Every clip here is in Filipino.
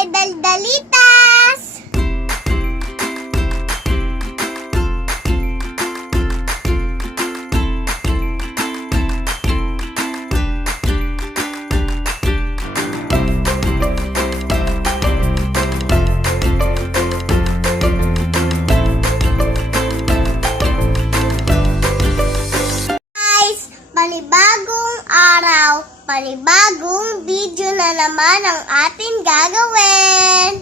kay Daldalitas! Panibagong araw, panibagong video na naman ang ating gagawin.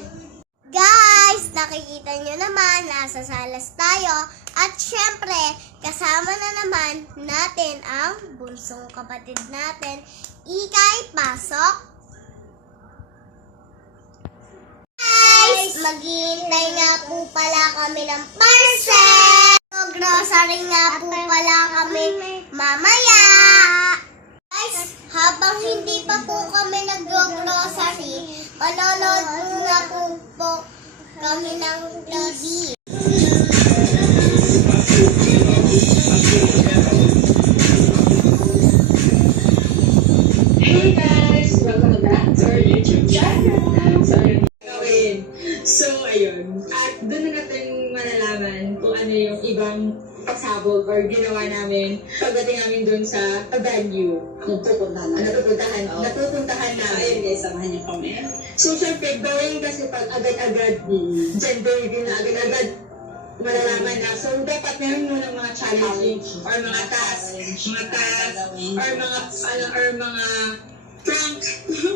Guys, nakikita nyo naman, nasa salas tayo. At syempre, kasama na naman natin ang bunsong kapatid natin. Ikay, pasok. Guys, maghihintay nga po pala kami ng parcel. Grocery nga po pala kami mamaya. Guys, habang hindi pa po kami nag-grocery, manonood muna po kami ng TV. Hey guys! Welcome back to our YouTube channel! So, ayun. At doon na natin malalaman kung ano yung ibang pasabog or ginawa namin pagdating namin doon sa venue. Natupuntahan namin. Ayun guys, samahan niyo kami. So, syempre, going kasi pag agad-agad, gender reveal na agad-agad, malalaman na. So, dapat meron muna mga challenging or mga task, or mga prank.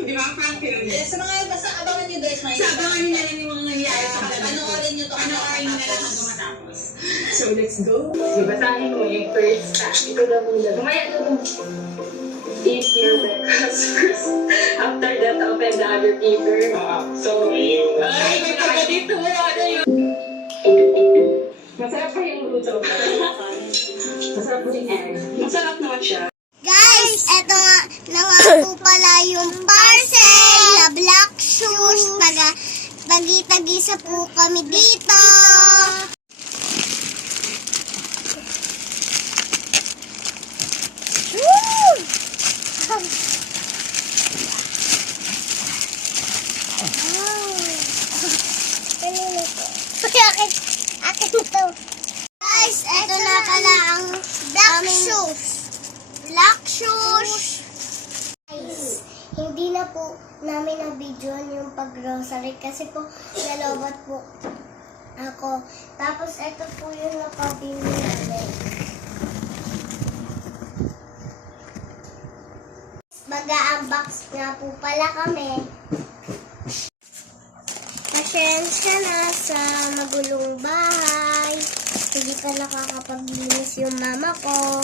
Di ba? Prank yun. Sa mga, basta abangan niyo guys. So, abangan nyo na lang yung mga nangyayari sa kanila. Panoorin niyo to. Panoorin nyo na lang hanggang matapos. So, let's go. Basahin mo yung first task. Ito na muna. Mamaya to. Eat your breakfast first. After that, open the other paper. So, ay, may kapatid to. Ano yun? Masarap pa yung luto. Masarap po yung egg. Masarap naman siya. Guys, eto na nga po pala yung parcel na black shoes. Tagi-tagisa po kami dito. Woo! Akit ito. Guys, eto na pala ang black shoes. Black shoes. Guys, hindi na po namin na-video yung pag-grocery kasi po nalobat po ako. Tapos ito po yung napabili namin. Mag-a-unbox nga po pala kami. Pasensya na sa magulong bahay. Hindi pa nakakapaglinis yung mama ko.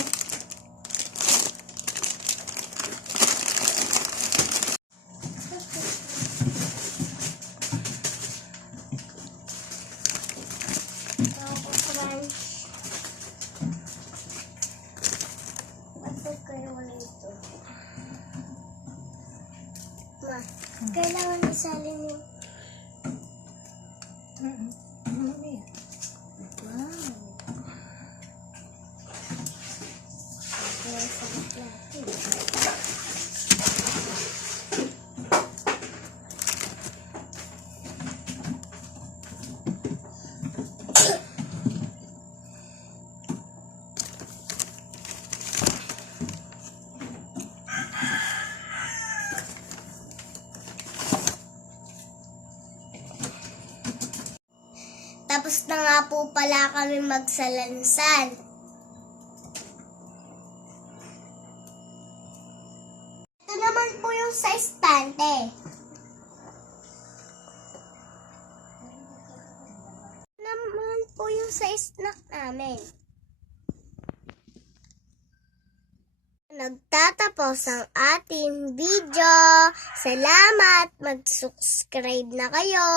Kailangan isalin yung... Wow. Tapos na nga po pala kami magsalansan. Ito naman po yung sa estante. Naman po yung sa snack namin. Nagtatapos ang ating video. Salamat! Mag-subscribe na kayo!